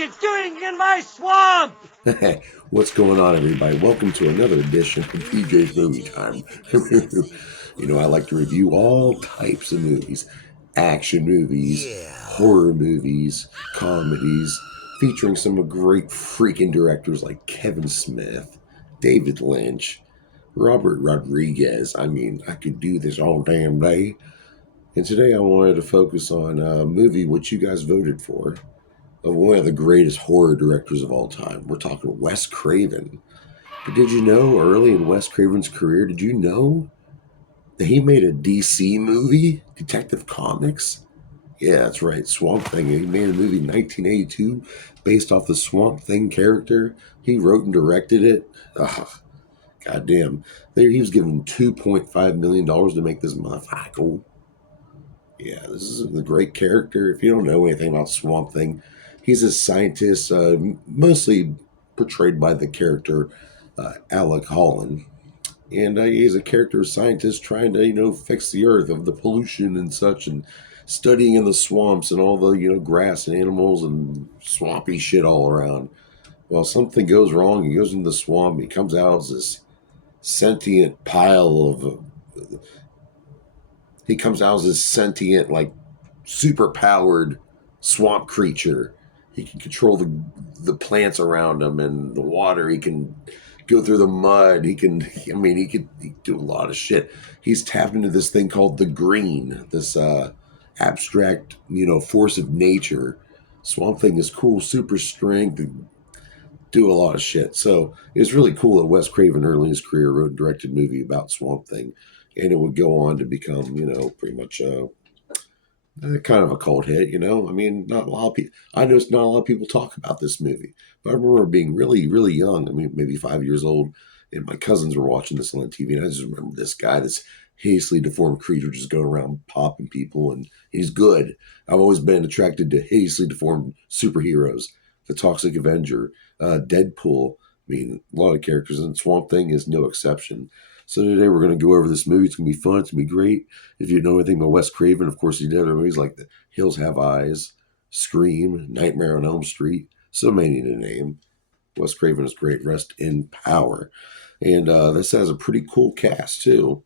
you doing in my swamp? What's going on, everybody? Welcome to another edition of PJ's Movie Time. I like to review all types of movies: action movies, horror movies, comedies, featuring some great freaking directors like Kevin Smith, David Lynch, Robert Rodriguez. I mean, I could do this all damn day. And today I wanted to focus on a movie which you guys voted for, of one of the greatest horror directors of all time. We're talking Wes Craven. But did you know early in Wes Craven's career, did you know that he made a DC movie, Detective Comics? Yeah, that's right, Swamp Thing. He made a movie in 1982 based off the Swamp Thing character. He wrote and directed it. Ugh, goddamn. There, he was given $2.5 million to make this motherfucker. Yeah, this is a great character. If you don't know anything about Swamp Thing, he's a scientist, mostly portrayed by the character Alec Holland. And he's a character scientist trying to, fix the earth of the pollution and such, and studying in the swamps and all the, grass and animals and swampy shit all around. Well, something goes wrong. He goes into the swamp. He comes out as this sentient pile of he comes out as this sentient, like, super powered swamp creature. He can control the plants around him and the water. He can go through the mud. He can do a lot of shit. He's tapped into this thing called the green, this abstract, force of nature. Swamp Thing is cool, super strength, and do a lot of shit. So it's really cool that Wes Craven early in his career wrote and directed a movie about Swamp Thing, and it would go on to become, pretty much kind of a cult hit. I mean, not a lot of people. I know not a lot of people talk about this movie, but I remember being really, really young. I mean, maybe 5 years old, and my cousins were watching this on TV, and I just remember this guy, this hideously deformed creature, just going around popping people, and he's good. I've always been attracted to hideously deformed superheroes. The Toxic Avenger, Deadpool. I mean, a lot of characters, and Swamp Thing is no exception. So today we're going to go over this movie. It's going to be fun. It's going to be great. If you know anything about Wes Craven, of course, he did other movies like The Hills Have Eyes, Scream, Nightmare on Elm Street, so many to name. Wes Craven is great. Rest in power. And this has a pretty cool cast, too,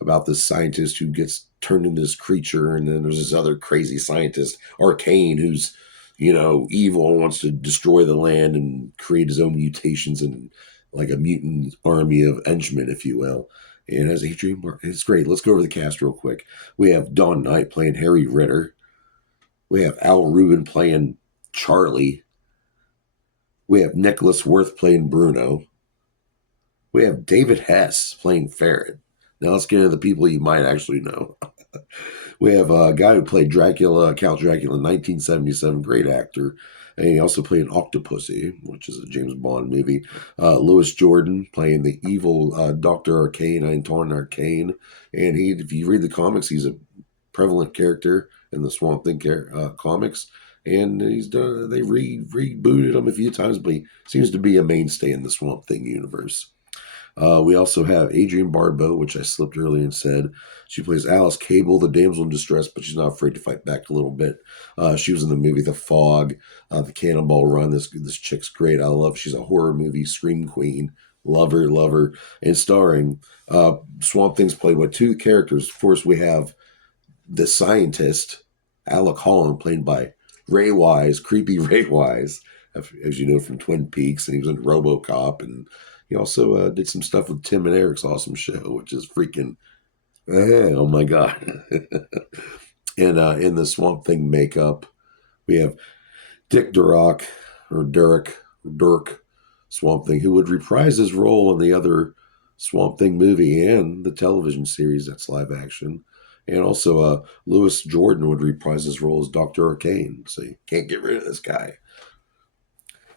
about this scientist who gets turned into this creature. And then there's this other crazy scientist, Arcane, who's, evil and wants to destroy the land and create his own mutations and like a mutant army of henchmen, if you will. And as Adrian Martin, it's great. Let's go over the cast real quick. We have Dawn Knight playing Harry Ritter. We have Al Rubin playing Charlie. We have Nicholas Worth playing Bruno. We have David Hess playing Ferret. Now let's get into the people you might actually know. We have a guy who played Dracula, Count Dracula in 1977, great actor. And he also played Octopussy, which is a James Bond movie. Lewis Jordan playing the evil Dr. Arcane, Anton Arcane. And if you read the comics, he's a prevalent character in the Swamp Thing comics. And they rebooted him a few times, but he seems to be a mainstay in the Swamp Thing universe. We also have Adrienne Barbeau, which I slipped earlier and said. She plays Alice Cable, the damsel in distress, but she's not afraid to fight back a little bit. She was in the movie The Fog, The Cannonball Run. This chick's great. She's a horror movie, Scream Queen. Love her. And starring Swamp Thing's played by two characters. First, we have the scientist, Alec Holland, played by Ray Wise, creepy Ray Wise, as you know from Twin Peaks, and he was in RoboCop, and he also did some stuff with Tim and Eric's awesome show, which is freaking, oh my God. And in the Swamp Thing makeup, we have Dick Durock, or Dirk Swamp Thing, who would reprise his role in the other Swamp Thing movie and the television series that's live action. And also Lewis Jordan would reprise his role as Dr. Arcane. So you can't get rid of this guy.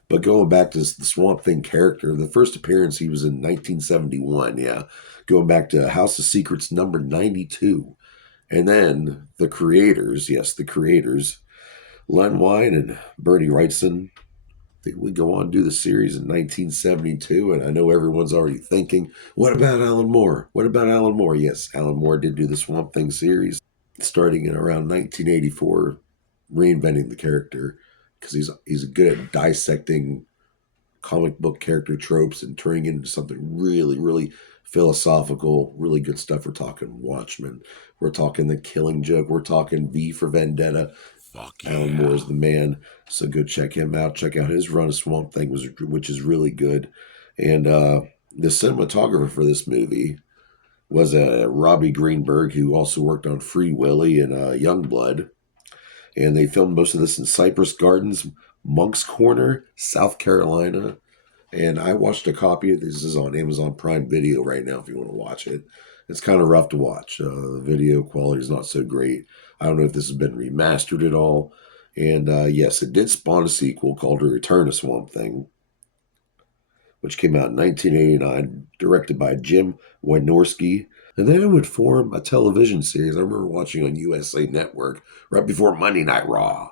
But going back to the Swamp Thing character, the first appearance he was in 1971, yeah. Going back to House of Secrets number 92. And then the creators, Len Wein and Bernie Wrightson, they would go on to do the series in 1972. And I know everyone's already thinking, what about Alan Moore? Yes, Alan Moore did do the Swamp Thing series, starting in around 1984, reinventing the character. because he's good at dissecting comic book character tropes and turning it into something really, really philosophical, really good stuff. We're talking Watchmen. We're talking The Killing Joke. We're talking V for Vendetta. Fuck Alan yeah. Moore is the man. So go check him out. Check out his run of Swamp Thing, which is really good. And the cinematographer for this movie was Robbie Greenberg, who also worked on Free Willy and Youngblood. And they filmed most of this in Cypress Gardens, Monk's Corner, South Carolina. And I watched a copy of this. Is on Amazon Prime Video right now if you want to watch it. It's kind of rough to watch. The video quality is not so great. I don't know if this has been remastered at all. And yes, it did spawn a sequel called The Return of Swamp Thing, which came out in 1989, directed by Jim Wynorski. And then it would form a television series I remember watching on USA Network right before Monday Night Raw.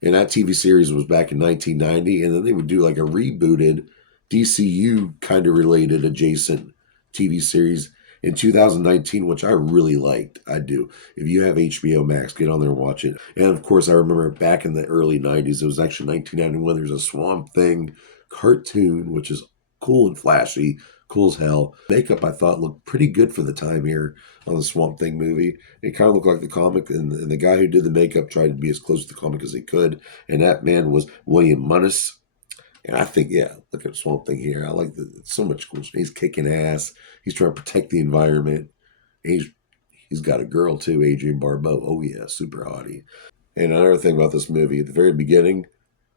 And that TV series was back in 1990. And then they would do like a rebooted DCU kind of related adjacent TV series in 2019, which I really liked. I do. If you have HBO Max, get on there and watch it. And of course, I remember back in the early 90s, it was actually 1991. There's a Swamp Thing cartoon, which is cool and flashy, cool as hell. Makeup, I thought, looked pretty good for the time here on the Swamp Thing movie. It kind of looked like the comic, and the guy who did the makeup tried to be as close to the comic as he could. And that man was William Munnis. And I think, yeah, look at Swamp Thing here. I like it's so much cool. He's kicking ass. He's trying to protect the environment. He's got a girl too, Adrienne Barbeau. Oh yeah, super hottie. And another thing about this movie, at the very beginning,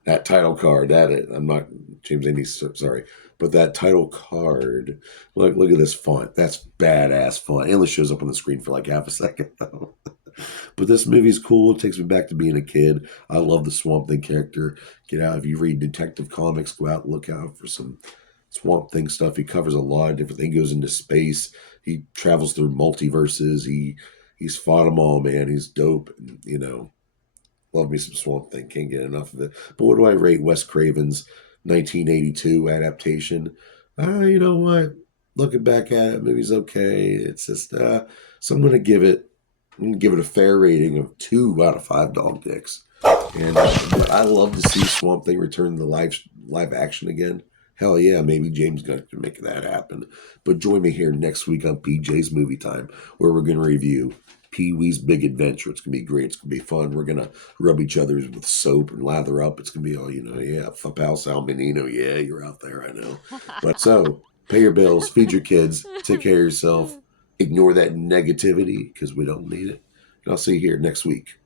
that title card, I'm not James Andy, sorry, but that title card, look at this font. That's badass font. It only shows up on the screen for like half a second though. But this movie's cool. It takes me back to being a kid. I love the Swamp Thing character. Get out if you read Detective Comics. Go out and look out for some Swamp Thing stuff. He covers a lot of different things. He goes into space. He travels through multiverses. He's fought them all, man. He's dope. And, love me some Swamp Thing. Can't get enough of it. But what do I rate Wes Craven's 1982 adaptation? You know what? Looking back at it, movie's okay. It's just so I'm gonna give it a fair rating of 2 out of 5 dog dicks. And but I love to see Swamp Thing return to live action again. Hell yeah, maybe James Gunn can make that happen. But join me here next week on PJ's Movie Time, where we're gonna review Pee Wee's Big Adventure. It's gonna be great. It's gonna be fun. We're gonna rub each other with soap and lather up. It's gonna be all yeah, Fapal Sal Menino. Yeah, you're out there, I know. But so pay your bills, feed your kids, take care of yourself. Ignore that negativity because we don't need it. And I'll see you here next week.